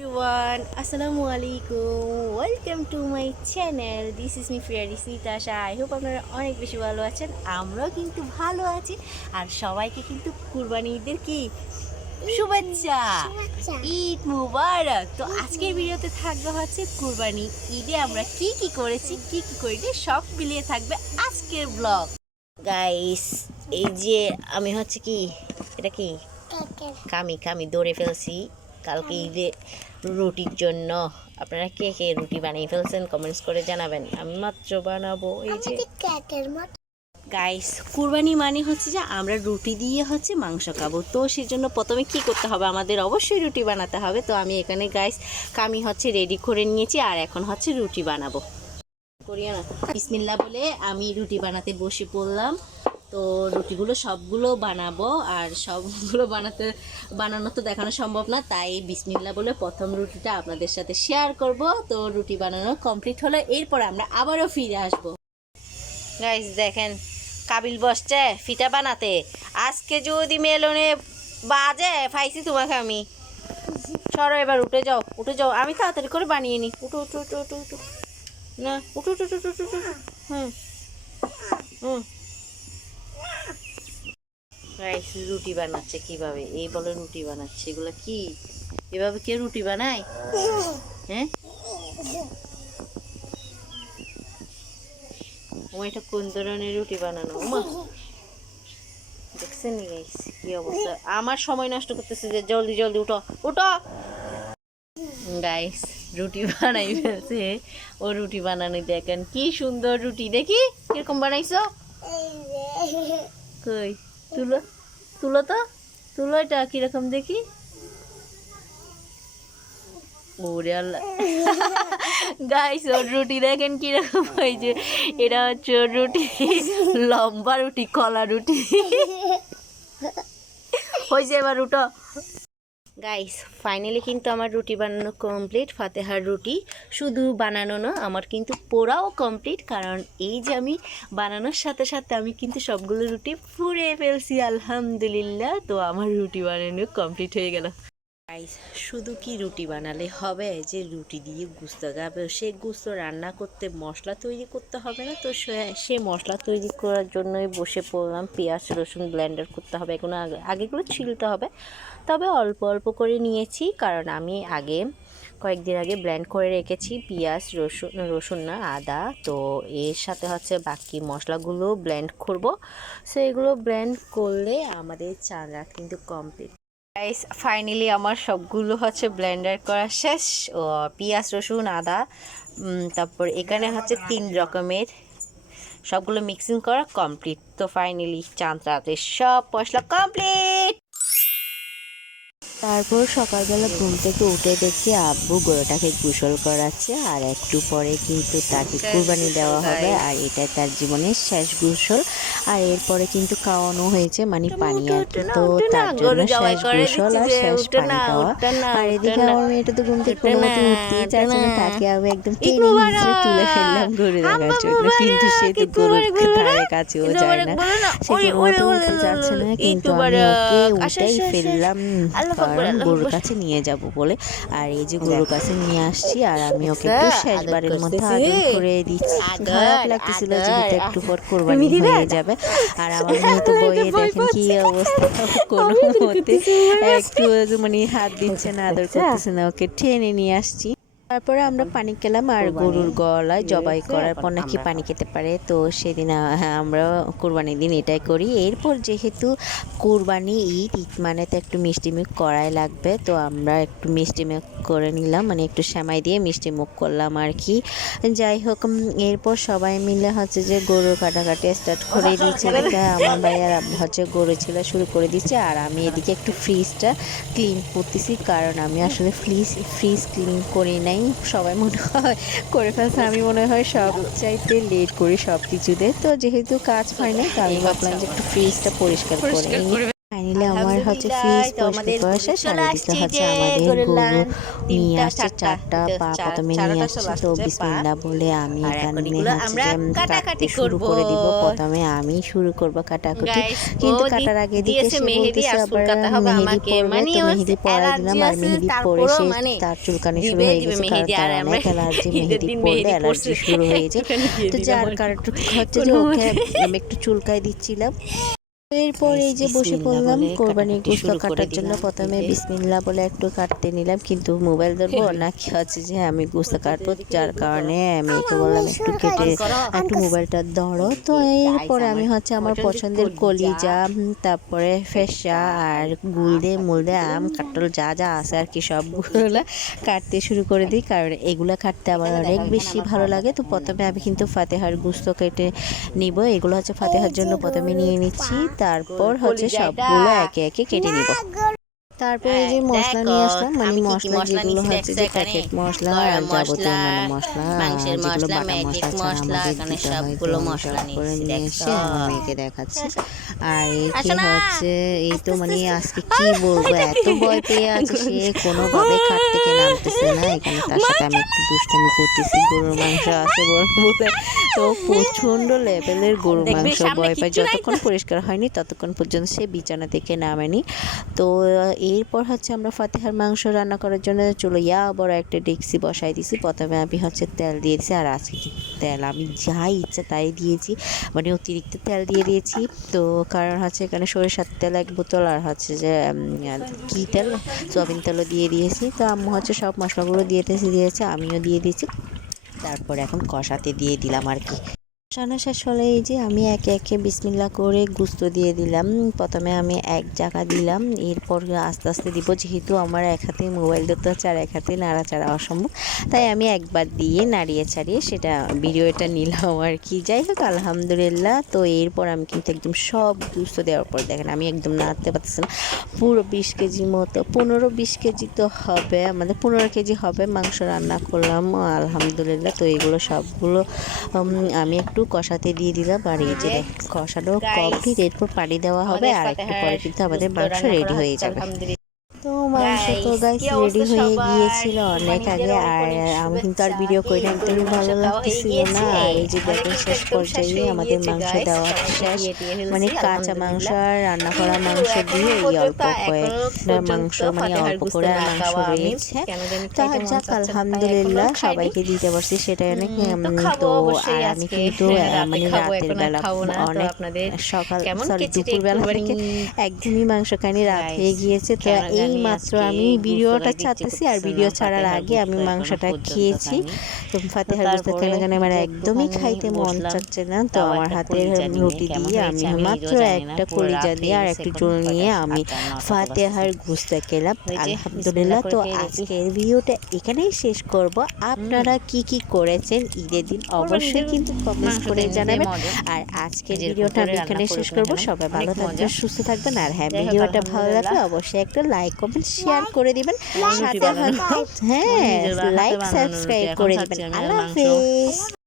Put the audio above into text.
Everyone, Assalamualaikum. Welcome to my channel. This is me Fiardisi Tasha. I hope আপনারা অনেক বেশি ভালো আছেন। আমরাও কিন্তু ভালো আছি আর সবাইকে কিন্তু কুরবানি ঈদের কি শুভেচ্ছা, ঈদ মুবারক। তো আজকের ভিডিওতে থাকবে হচ্ছে কুরবানি ঈদে আমরা কি কি করেছি, কি কি করিনি সব মিলিয়ে থাকবে আজকের ব্লগ। গাইস, এই যে আমি হচ্ছে কি এটা কি কামি দৌড়ে ফেলছি কালকে ঈদে রুটির জন্য। আপনারা কে কে রুটি বানিয়ে ফেলছেন কমেন্টস করে জানাবেন। আমি মাত্র বানাবো এই যে গাইস। কুরবানি মানে হচ্ছে যে আমরা রুটি দিয়ে হচ্ছে মাংস খাবো, তো সেই জন্য প্রথমে কি করতে হবে, আমাদের অবশ্যই রুটি বানাতে হবে। তো আমি এখানে গাইস কামি হচ্ছে রেডি করে নিয়েছি আর এখন হচ্ছে রুটি বানাবো। করিয়া না বিসমিল্লাহ বলে আমি রুটি বানাতে বসে পড়লাম। তো রুটিগুলো সবগুলো বানাবো আর সবগুলো বানানো তো দেখানো সম্ভব না, তাই বিসমিল্লাহ বলে প্রথম রুটিটা আপনাদের সাথে শেয়ার করব। তো রুটি বানানো কমপ্লিট হলো, এরপর আমরা আবারও ফিরে আসব। গাইস দেখেন কাবিল বসছে ফিটা বানাতে। আজকে যদি মেলনে বাজে ফাইছি তোমাকে আমি। সরো এবার উঠে যাও, আমি তাড়াতাড়ি করে বানিয়ে নিই। উঠো না, উঠো হুম গাইস রুটি বানাচ্ছে কিভাবে, এই বলে রুটি বানাচ্ছে। এগুলো কি এভাবে কে রুটি বানায়? হ্যাঁ এটা কোন ধরনের রুটি বানানো দেখছেন গাইস কি অবস্থা। আমার সময় নষ্ট করতেছে যে জলদি উঠো গাইস। রুটি বানাই ফেলছে ও, রুটি বানানো দেখেন কি সুন্দর রুটি। দেখি কিরকম বানাইছো, কই তুলো এটা কিরকম দেখি। ওরে আল্লাহ গাইস, ওর রুটি দেখেন কিরকম হয়েছে। এটা হচ্ছে ওর রুটি, লম্বা রুটি, কলা রুটি হয়েছে। এবার উঠো গাইস। ফাইনালি কিন্তু আমার রুটি বানানো কমপ্লিট। ফাতেহার রুটি শুধু বানানো না, আমার কিন্তু পোড়াও কমপ্লিট, কারণ এই যে আমি বানানোর সাথে সাথে আমি কিন্তু সবগুলো রুটি পুড়ে ফেলছি আলহামদুলিল্লাহ। তো আমার রুটি বানানো কমপ্লিট হয়ে গেল গাইস। শুধু কি রুটি বানালে হবে যে রুটি দিয়ে গুস্ত খাবে, সে গুস্ত রান্না করতে মশলা তৈরি করতে হবে না। তো সে মশলা তৈরি করার জন্যই বসে পড়লাম। পেঁয়াজ রসুন ব্লেন্ডার করতে হবে, এগুলো আগেগুলো ছিলতে হবে, তবে অল্প অল্প করে নিয়েছি, কারণ আমি কয়েকদিন আগে ব্লেন্ড করে রেখেছি পেঁয়াজ রসুন না আদা। তো এর সাথে হচ্ছে বাকি মশলাগুলো ব্লেন্ড করব। সো এগুলো ব্লেন্ড করলে আমাদের চারা কিন্তু কমপ্লিট গাইস। ফাইনালি আমার সবগুলো হচ্ছে ব্লেন্ডার করা শেষ। ও পেঁয়াজ রসুন আদা, তারপর এখানে হচ্ছে 3 রকমের সবগুলো মিক্সিং করা কমপ্লিট। তো ফাইনালি চাঁদরাতে সব মশলা কমপ্লিট। তারপর সকালবেলা ঘুম থেকে উঠে দেখি আব্বু গরুটাকে গোসল করাচ্ছে, আর একটু পরে কিন্তু তাকে কুরবানি দেওয়া হবে, আর এটা তার জীবনের শেষ গোসল। আর এরপরে কিন্তু খাওয়ানো হয়েছে, মানে পানি আর কি। তো তার জন্য শেষ গোসল আর শেষ পানি খাওয়া। আর এদিকে আমার মেয়েটা তো ঘুম থেকে কোনো মতে উঠতেই চাচ্ছে না, তাকে আমি একদম টেনে হিঁচড়ে তুলে ফেললাম গরু দেখার জন্য, কিন্তু সে তো গরুর ধারে কাছেও যায় না, সে কোনো মতে উঠতে চাচ্ছে না। কিন্তু আমি ওকে উঠেই ফেললাম কারণ গরুর কাছে নিয়ে যাব বলে। আর এই যে গরুর কাছে নিয়ে আসছি, আর আমি ওকে একটু শেষবারের মধ্যে আদর করে দিচ্ছি। খারাপ লাগতেছিল যেহেতু একটু পর কোরবানি হয়ে যাবে। আর আমার মেয়ে তো বইয়ে দেখেন কি অবস্থা, কোনো মতে একটু মানে হাত দিচ্ছে না, আদর করতেছে না, ওকে টেনে নিয়ে আসছি। তারপরে আমরা পানি খেলাম, আর গরুর গলায় জবাই করার পর নাকি পানি খেতে পারে। তো সেদিন আমরা কুরবানির দিন এটাই করি। এরপর যেহেতু কুরবানি ঈদ মানে তো একটু মিষ্টিমুখ করাই লাগবে, তো আমরা একটু মিষ্টিমুখ করে নিলাম, মানে একটু সেমাই দিয়ে মিষ্টিমুখ করলাম আর কি। যাই হোক, এরপর সবাই মিলে হচ্ছে যে গরু কাটাকাটি স্টার্ট করে দিয়েছে। আমার ভাইয়ার হচ্ছে গরু ছেলা শুরু করে দিচ্ছে, আর আমি এদিকে একটু ফ্রিজটা ক্লিন করতেছি, কারণ আমি আসলে ফ্রিজ ক্লিন করি নাই। সবাই মনে হয় করে ফেলছে, আমি মনে হয় সব চাইতে লেট করি সব কিছুতে। তো যেহেতু কাজ হয় না, তো আমি ভাবলাম যে একটু ফ্রিজটা পরিষ্কার করে নিই। ফাইনালি আমার হচ্ছে ফ্রিজ পরিষ্কার করে শেষ, আর এদিকে হচ্ছে আমাদের গরু নিয়ে আসছে 4টা পা প্রথমে নিয়ে আসছে। তো বিসমিল্লাহ বলে আমি এখানে হচ্ছে যে কাটতে শুরু করে দিব। প্রথমে আমি শুরু করব কাটাকুটি, কিন্তু কাটার আগে দিকে সে বলতেছে আবার মেহেদি পড়বে। তো মেহেদি পরাই দিলাম, আর মেহেদি পরে সে তার চুলকানি শুরু হয়ে গেছে, কারণ তার অনেক অ্যালার্জি, মেহেদি পড়লে অ্যালার্জি শুরু হয়েছে। তো যার কারণ হচ্ছে যে ওকে আমি একটু চুলকাই দিচ্ছিলাম। এরপর এই যে বসে পড়লাম কোরবানির গোশত কাটার জন্য। প্রথমে বিসমিল্লাহ বলে একটু কাটতে নিলাম, কিন্তু মোবাইল ধরবো নাকি হচ্ছে যে আমি গোশত কাটবো, যার কারণে আমি একে বললাম একটু কেটে একটু মোবাইলটা ধরো। তো এরপরে আমি হচ্ছে আমার পছন্দের কলিজা, তারপরে ফেসা আর গুলদে মুলদে আম কাটল যা যা আছে আর কি সবগুলো কাটতে শুরু করে দিই, কারণ এগুলো কাটতে আমার অনেক বেশি ভালো লাগে। তো প্রথমে আমি কিন্তু ফাতেহার গোশত কেটে নিব। এগুলো হচ্ছে ফাতেহার জন্য প্রথমে নিয়ে নিচ্ছি, তারপর হচ্ছে সবগুলো একে একে কেটে নিব। তারপরে যে মশলা নিয়ে আসলাম, মানে মশলা যেগুলো হচ্ছে যে প্যাকেট মশলা আর যাবতীয় অন্যান্য মশলা, যেগুলো বাটা মশলা ছাড়া আমাদের দিতে হয়। তো আমি সব করে নিয়ে এসে আমার মেয়েকে দেখাচ্ছি। আর একে হচ্ছে এই তো মানে আজকে কি বলবো, এত ভয় পেয়ে আছে সে, কোনোভাবে খাট থেকে নামতেছে না। এখানে তার সাথে আমি একটু দুষ্টামি করতেছি, গরুর মাংস আছে বলে। তো প্রচন্ড লেভেলের গরুর মাংস ভয় পায়, যতক্ষণ পরিষ্কার হয়নি ততক্ষণ পর্যন্ত সে বিছানা থেকে নামেনি। তো এরপর হচ্ছে আমরা ফাতেহার মাংস রান্না করার জন্য চলো বড় একটা ডেকচি বসাই দিয়েছি। প্রথমে আমি হচ্ছে তেল দিয়ে দিয়েছি, আর আজকে তেল আমি যা ইচ্ছা তাই দিয়েছি, মানে অতিরিক্ত তেল দিয়ে দিয়েছি। তো কারণ হচ্ছে এখানে সরিষার তেল 1 বোতল, আর হচ্ছে যে কী তেল, সয়াবিন তেলও দিয়ে দিয়েছি। তো আম্মু হচ্ছে সব মশলাগুলো দিয়েছে, আমিও দিয়ে দিয়েছি। তারপর এখন কষাতে দিয়ে দিলাম আর কি। কষানো শেষ হলে এই যে আমি একে একে বিসমিল্লাহ করে গোশত দিয়ে দিলাম। প্রথমে আমি এক জায়গা দিলাম, এরপর আস্তে আস্তে দিব, যেহেতু আমার এক হাতে মোবাইল ধরতে হচ্ছে আর এক হাতে নাড়াচাড়া অসম্ভব, তাই আমি একবার দিয়ে নাড়িয়ে ছাড়িয়ে সেটা ভিডিওটা নিলাম আর কি। যাই হোক আলহামদুলিল্লাহ। তো এরপর আমি কিন্তু একদম সব গোশত দেওয়ার পর দেখেন আমি একদম নাড়তে পারতেছি না, পুরো 20 কেজি মতো, 15-20 কেজি তো হবে, আমাদের 15 কেজি হবে মাংস রান্না করলাম আলহামদুলিল্লাহ। তো এগুলো সবগুলো আমি একটু কষাতে দিয়ে দিলাম, আর এই যে কষানো কমপ্লিট, এরপর পানি দেওয়া হবে, আর একটু পরে কিন্তু আমাদের মাংস রেডি হয়ে যাবে। তো মাংস তো গাইস রেডি হয়ে গিয়েছিল অনেক আগে, আর আমি কিন্তু আর ভিডিও করি না, একদমই ভালো লাগতেছিল না। আর এই যে দেখেন শেষ পর্যায়ে আমাদের মাংস দেওয়া শেষ, মানে কাঁচা মাংস আর রান্না করা মাংস দিয়ে এই অল্প কয়েকটা মাংস, মানে অল্প করে মাংস রয়েছে। তো যাক আলহামদুলিল্লাহ সবাইকে দিতে পারছি, সেটাই অনেক। তো আর আমি কিন্তু মানে রাতের বেলা অনেক সকাল দুপুর বেলা থেকে একদমই মাংস খাইনি, রাত হয়ে গিয়েছে। তো এই মাত্র আমি ভিডিওটা ছাড়তেছি, আর ভিডিও ছাড়ার আগে আমি মাংসটা খেয়েছি। তো ফাতেহার গোশত কেন জানি আমার একদমই খাইতে মন চাচ্ছে না। তো আমার হাতের রুটি দিয়ে আমি মাত্র একটা কলিজা দিয়ে আর একটু ঝোল নিয়ে আমি ফাতেহার গোশত খেলাম আলহামদুলিল্লাহ। তো আজকের ভিডিওটা এখানেই শেষ করব। আপনারা কি কি করেছেন ঈদের দিন অবশ্যই কিন্তু কমেন্ট করে জানাবেন। আর আজকের ভিডিওটা আমি এখানে শেষ করব। সবাই ভালো থাকবেন, সুস্থ থাকবেন, আর হ্যাঁ ভিডিওটা ভালো লাগলে অবশ্যই একটা লাইক কমেন্ট শেয়ার করে দিবেন, সাথে লাইক সাবস্ক্রাইব করে দিবেন। আল্লাহ হাফেজ।